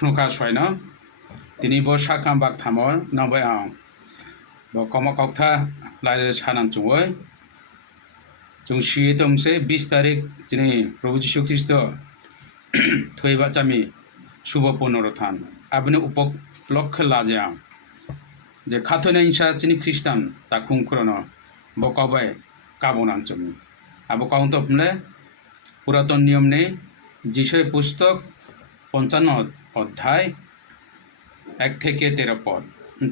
khnuka soino tini bo sakam bak thamor nabai ang bo koma koktha lai sanan chungoi chung shi tomse 20 তারিখ যিনি প্রভু যীশু খ্রিস্ট থইবা চামি শুভ পুনরুত্থান আপনি উপলক্ষে লাজে আং যে খাথনে ইংসা চিনি খ্রিস্টান তা খুংখুরন বকাবাই কাবনাং চমি আবো কাউন তপলে পুরাতন নিয়ম নেই যিশয় পুস্তক পঞ্চান্ন অধ্যায় এক থেকে তেরো পদ।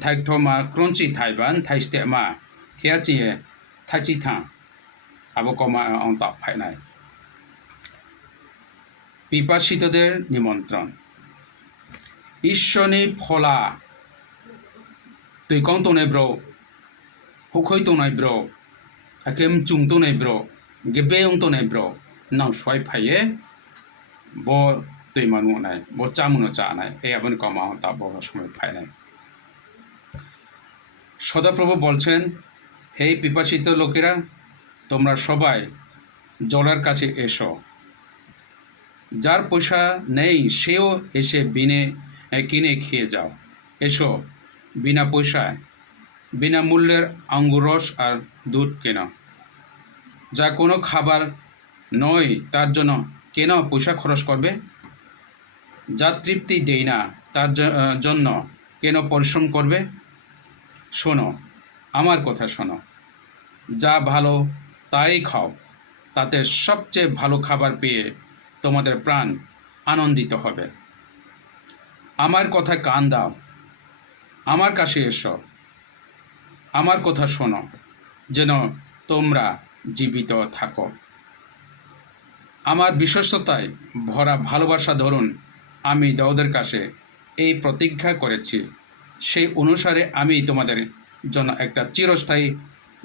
থাইথমা ক্রঞ্চি থাইবান থাইস্তে মা থিয়াচিয়ে থাইচি থা। আবো কমা অং তাপ ফাইনাই পিপাসিতদের নিমন্ত্রণ। ঈশ্বরনি ফলা। তুই কং তনাই ব্র। হুখই তনাই ব্র। আকেম চুং তনাই ব্র। গেবে অং তনাই ব্র। নাও সয় ফাইয়ে ব নাই ব চামুনো চা নাই এই আবন কমা তা বড় সময় ফাই নাই সদাপ্রভু বলছেন হে পিপাসিত লোকেরা, তোমরা সবাই জলের কাছে এসো। যার পয়সা নেই, সেও এসে বিনে কিনে খেয়ে যাও। এসো, বিনা পয়সায়, বিনা মূল্যের আঙ্গুর রস আর দুধ কেনা। যা কোনো খাবার নয়, তার জন্য কেন পয়সা খরচ করবে? যা তৃপ্তি দেই না, তার জন্য কেন পরিশ্রম করবে? শোনো, আমার কথা শোনো। যা ভালো, তাই খাও। তাতে সবচেয়ে ভালো খাবার পেয়ে তোমাদের প্রাণ আনন্দিত হবে। আমার কথা কান দাও। আমার কাছে এসো। আমার কথা শোনো, যেন তোমরা জীবিত থাকো। আমার বিশ্বস্ততায় ভরা ভালোবাসা ধরুন আমি দাউদের কাছে এই প্রতিজ্ঞা করেছি। সেই অনুসারে আমি তোমাদের জন্য একটা চিরস্থায়ী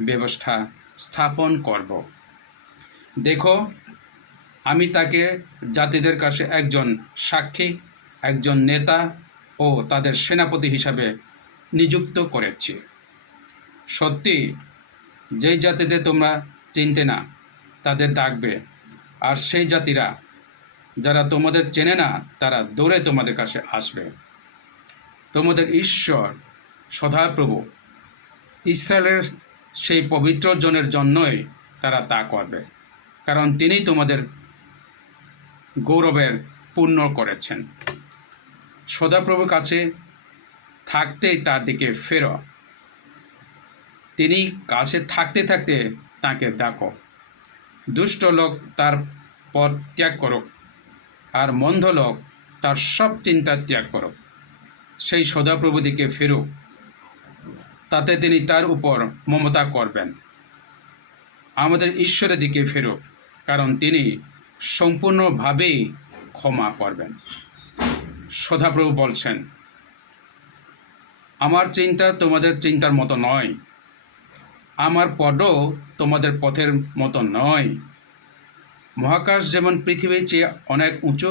ব্যবস্থা স্থাপন করব। দেখো, আমি তাকে জাতিদের কাছে একজন সাক্ষী, একজন নেতা ও তাদের সেনাপতি হিসাবে নিযুক্ত করেছি। সত্যি, যেই জাতিদের তোমরা চিনতে না, তাদের ডাকবে, আর সেই জাতিরা যারা তোমাদের চেনে না, তারা দৌড়ে তোমাদের কাছে আসবে। তোমাদের ঈশ্বর সদাপ্রভু। ইসরায়েলের সেই পবিত্র জনের জন্যই তারা তা করবে। কারণ তিনি তোমাদের গৌরবের পূর্ণ করেছেন। সদাপ্রভুর কাছে থাকতেই তার দিকে ফেরো। তিনি কাছে থাকতে থাকতে তাকে ডাকো দুষ্ট লোক তার পথ ত্যাগ করুক। আর মন্দ লোক তার সব চিন্তা ত্যাগ করুক সেই সদাপ্রভু দিকে ফেরুক তাতে তিনি তার উপর মমতা করবেন। আমাদের ঈশ্বরের দিকে ফেরুক কারণ তিনি সম্পূর্ণভাবেই ক্ষমা করবেন। সদাপ্রভু বলছেন, আমার চিন্তা তোমাদের চিন্তার মতো নয়। আমার পদও তোমাদের পথের মতো নয়। মহাকাশ যেমন পৃথিবীর চেয়ে অনেক উঁচু,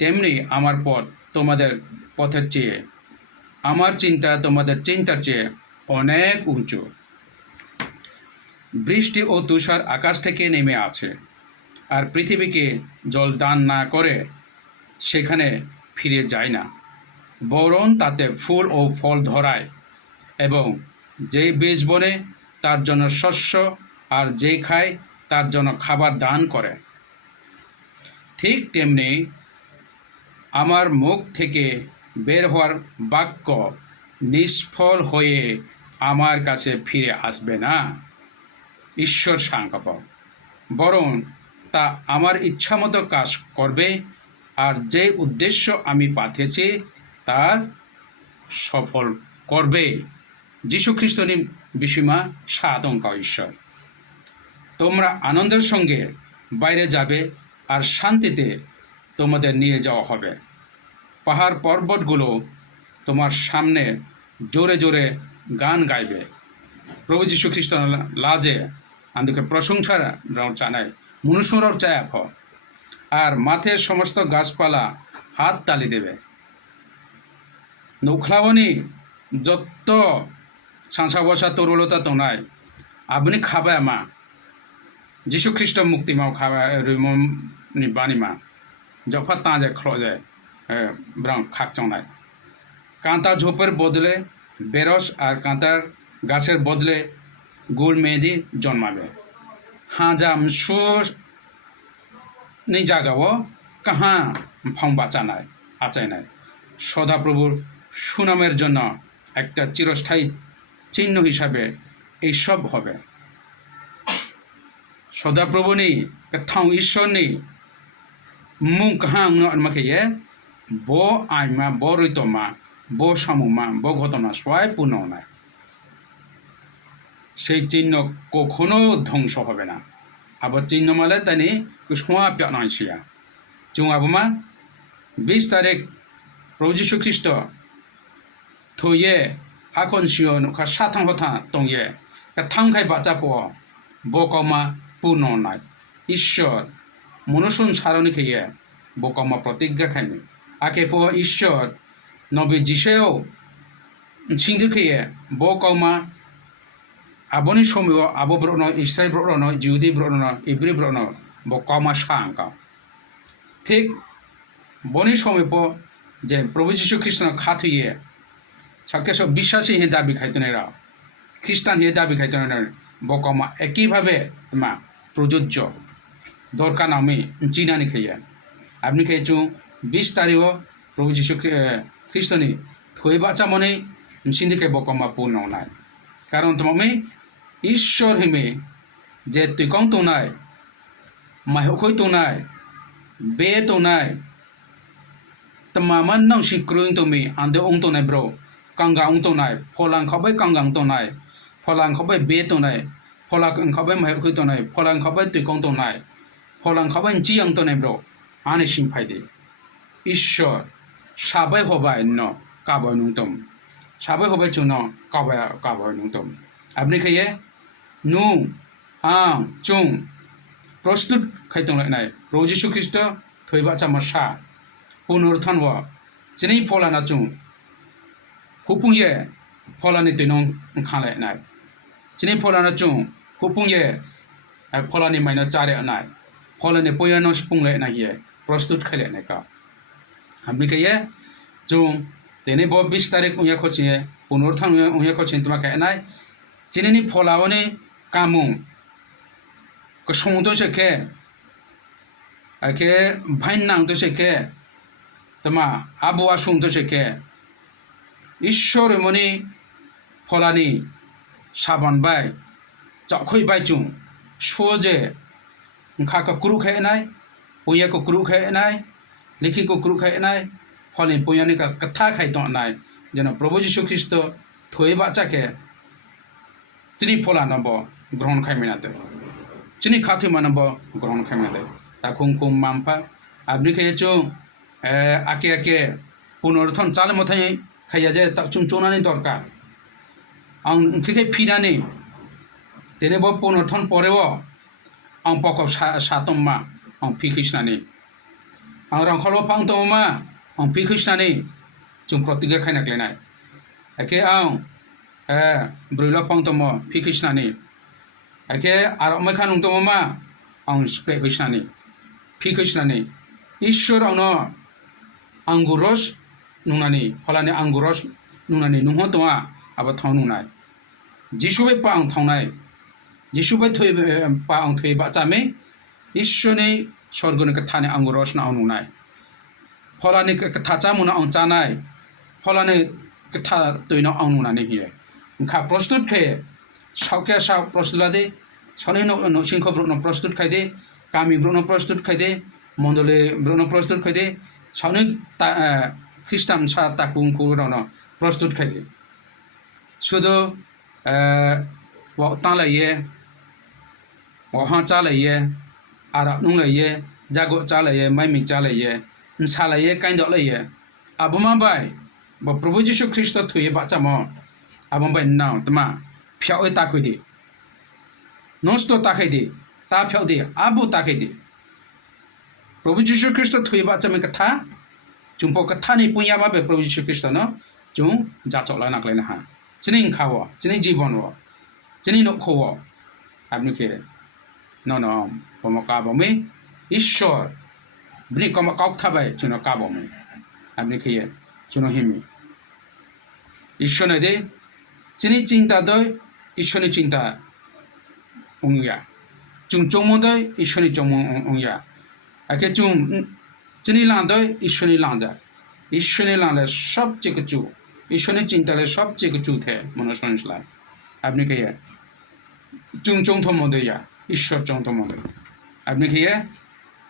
তেমনি আমার পথ তোমাদের পথের চেয়ে, আমার চিন্তা তোমাদের চিন্তার চেয়ে অনেক উঁচু। বৃষ্টি ও তুষার আকাশ থেকে নেমে আছে, আর পৃথিবীকে জল দান না করে সেখানে ফিরে যায় না। বরং তাতে ফুল ও ফল ধরায়, এবং যেই বীজ বনে তার জন্য শস্য আর যে খায় তার জন্য খাবার দান করে। ঠিক তেমনি আমার মুখ থেকে বের হওয়ার বাক্য নিষ্ফল হয়ে আমার কাছে ফিরে আসবে না। ঈশ্বর সাংকপ বরং তা আমার ইচ্ছামতো কাজ করবে আর যে উদ্দেশ্য আমি পাঠিয়েছি তার সফল করবে। যীশু খ্রিস্টনি বিসীমা সাতঙ্ক ঈশ্বর। তোমরা আনন্দের সঙ্গে বাইরে যাবে আর শান্তিতে তোমাদের নিয়ে যাওয়া হবে। পাহাড় পর্বতগুলো তোমার সামনে জোরে জোরে গান গাইবে। প্রভু যীশু খ্রিস্ট লাজে అందుকে প্রশংসা জানায় মনুষ্যরাও চায় আফ আর মাঠের সমস্ত গাছপালা হাত তালি দেবে। নৌখলাবনি যত সাঁচা বসা তরুলতা তোনায়, আপনি খাবে মা। যীশু খ্রিস্ট মুক্তি মাও খাবায় বাণী মা। জফা তাঁজে খ্ল যায় ব্রং খাক চংনায় কাঁটা ঝোপের বদলে বেরস আর কাঁতার গাছের বদলে গোল মেহেদি জন্মাবে। হাজাম সু এই জায়গাও কাহা ফং বাঁচানায় আচাইনায় সদাপ্রভুর সুনামের জন্য একটা চিরস্থায়ী চিহ্ন হিসাবে এইসব হবে। সদাপ্রভুনি থাং ঈশ্বরনি মুখ কাহা আমাকে ইয়ে ব আইমা ব রৈতমা ব সামুমা ব ঘটনা সবাই পূর্ণ নয় সেই চিহ্ন কখনো ধ্বংস হবে না আবার চিহ্ন মালে তানি সোয়া প্যানাইছিয়া जों आबोमा बिस तारिख प्रभु जिशु ख्रिस्ट थये हाखन सियो नुखा साथां हथा तंये थांखाय बाचापो बकमा পূর্ণ নাই ঈশ্বর মনুষণ সারণী খেয়ে বোকম্ম প্রতিজ্ঞা খাইমে আকে প ঈশ্বর নবী যিশেও সিন্ধু খেয়ে বকমা আবনি সময় আব ব্রণ ইসরাই ব্রণ জিউদি ব্রণ, ইব্রি ব্রণ বকমা সাঙ্ক ঠিক বনি সময় প যে প্রভু যীশু খ্রিস্টন খাত হইয়ে সবকেশ বিশ্বাসী হে দাবি খাইতনেরা খ্রিস্টান হে দাবি খাইতনের বকমা একইভাবে তোমা প্রযোজ্য দরকার আমি চিনানি খাইয়া আপনি খেয়েছু বিশ তারিখ প্রভু যীশু খ্রিস্টনি থই বাচ্চা মনে সিন্ধিকে বকমা পূর্ণ নাই কারণ তুমি ঈশ্বর হিমে যে তুই কং তো নাই মাহকই তো নাই be to nai tamaman nang shi kruing to mi ande ong to nai bro kanga ong to nai pholang khabai kanga ong to nai pholang khabai Falak ओंखारबाय माहाय होदनाय फला ओंखारबाय दैगं दनाय फला ओंखारबाय जि आं दनाय ब्र आने सिं फायदे ঈশ্বর সাবাই হবাই ন কাবায় নুতম সাবাই হবাই চুন কাবায় কাবায় নুতম আপনি খেয়ে নু আং চুং প্রস্তুত খাইতংলাইনাই রোজি সুখ্রিস্ট থৈবা চামা সা পুনরুত্থান ও চিনি ফলানা চুং হুপুং ইয়ে ফলানি তৈনং খালাইনাই पुनरुत्थान व चिनै फलाना चुं हुपुंये फलानि तैनं खालायनाय चिनै फलाना चुं हुपुंये फलानि माइना चारेनाय फलानि पयानो सुपुंलायनाय ये प्रस्तुत खालायनाय का हमनि कये चुं तेने ब 20 तारिख उया खचिए पुनरुत्थान उया खचिन तुमा खायनाय चिनैनि फलावनि कामुं ko sung to se ke ake vine নাং তো সে কে তোমা আবু আসুং তো সে কে ঈশ্বর মনি ফলানি সাবান বাই, চাখই বাই চুং। সোজে খা কা ক্রু খাই নাই পুয়া কো ক্রু খাই নাই লিখি কো ক্রু খাই নাই ফলে পুয়ানি কথা খাই তো নাই। যেন প্রভু যীশু খ্রিস্ট থই বাচাকে তিনি ফলা নব গ্রহণ খাই মিনাতে। khati mana bo গ্রহণ খাইমাতে তা খুম খুম মামফা আপনি খেয়েছো আকে আকে পুনরুত্থান চালে মথায় খাইয়া যায় তা চুং চোনানি দরকার। आं अंखिकै फिनाने तेनेबो पुनर्थन परेव आं पकब सातम्मा आं फिखिसनानै आं रांखल फांतमा आं फिखिसनानै जों प्रतिज्ञा खायनाग्लायनाय एखे आं ब्रैल फांतम फिखिसनानै एखे आरो आरमायखा नंदमा आं स्प्रे फैसनानै फिखिसनानै ईश्वर आंनो आंगुर रस नुनानै फलानि आंगुर रस नुनानै नुहतमा ফলানি আঙ্গুরস নুনানি নুহ তোমা আবার থাও নুনাই যিশুবাই পা আং থাউনাই যিশুবাই থই পা আং থই বা চামে ঈশ্বরনি স্বর্গনি আঙ্গুরস না আং নুনাই ফলানি থাচা মুনা আং চানাই ফলানি থা তৈন আং নুনানি হিয়ে খা প্রস্তুত খেয়ে সাউকে সাউ প্রস্তুত সনে সিংহ ব্রণ প্রস্তুত খাইদে কামি ব্রণ প্রস্তুত খাইদে মণ্ডলে ব্রণ প্রস্তুত খাইদে সাউনি খ্রিস্টান সা তাকুং কুরন প্রস্তুত খাইদে শুধু তালাইয়ে অহা চালাইয়ে আর নুলাইয়ে জাগো চালাইয়ে মাইমি চালাইয়ে সালাইয়ে কাইন্দলাইয়ে আবমা বাই বা প্রভু যীশু খ্রিস্ট থুয়ে বাচাম আবমাবাই নাও তোমা ফিয়াওয়ে তাকুইদি নষ্ট তাকাইদি তা ফিয়াওদি আবু তাকাইদি প্রভু যীশু খ্রিস্ট থুই বাচ্চামি কথা চুম্প কথা নি পুইয়া মাবে প্রভু যীশু খ্রিস্ট ন চুং যাচলা নাকলাই না হা চিনি খাওয়া চিনি জীবন চিনি নখো আপনি কে নম বম কাবমে ঈশ্বর বনি কম কাউ থাবাই চুন কাবমে আপনি খেয়ে চুন হিমি ঈশ্বর দে চিনি চিন্তা দয় ঈশ্বরের চিন্তা উংয়া চুং চৌমদয় ঈশ্বরের চৌম উংয়া একে চুং চিনি লাঁদয় ঈশ্বরের লাঁদা ঈশ্বরের লাঁদা সবচেয়ে কিছু 의 চিন্তালে সবচেয়ে চু থে মনে আপনি খেয়ে চুং চৌথ মদয়া ঈশ্বর চৌথ মদয় আপনি খেয়ে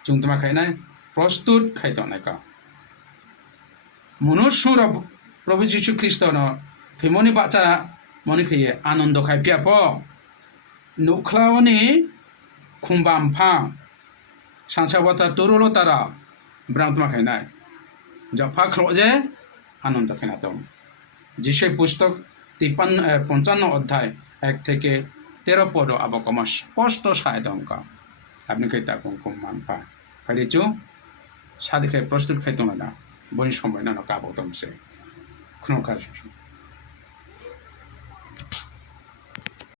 চুং তোমার খাই নাই, প্রস্তুত খাইতে অনেক মনুষ্যর প্রভু যীশু খ্রিস্ট থৈমনি বাচ্চা মনে খেয়ে আনন্দ খাই পিয়াপ নুখ্লাওনি খুমবামফা সানসাবাতা তরুলো তারা ব্রাহ্মা খাইনাই জফা খ্লজে আনন্দ খাইনা দম যিশু পুস্তক তিপ্পান্ন পঞ্চান্ন অধ্যায় এক থেকে তেরো পদ আবকম স্পষ্ট সায়দঙ্ক আপনি কে তা কুমকুম মানফা সাদে খাই প্রস্তুত খাইতো না। বই সময় না কাবতম সে। খুনো খাই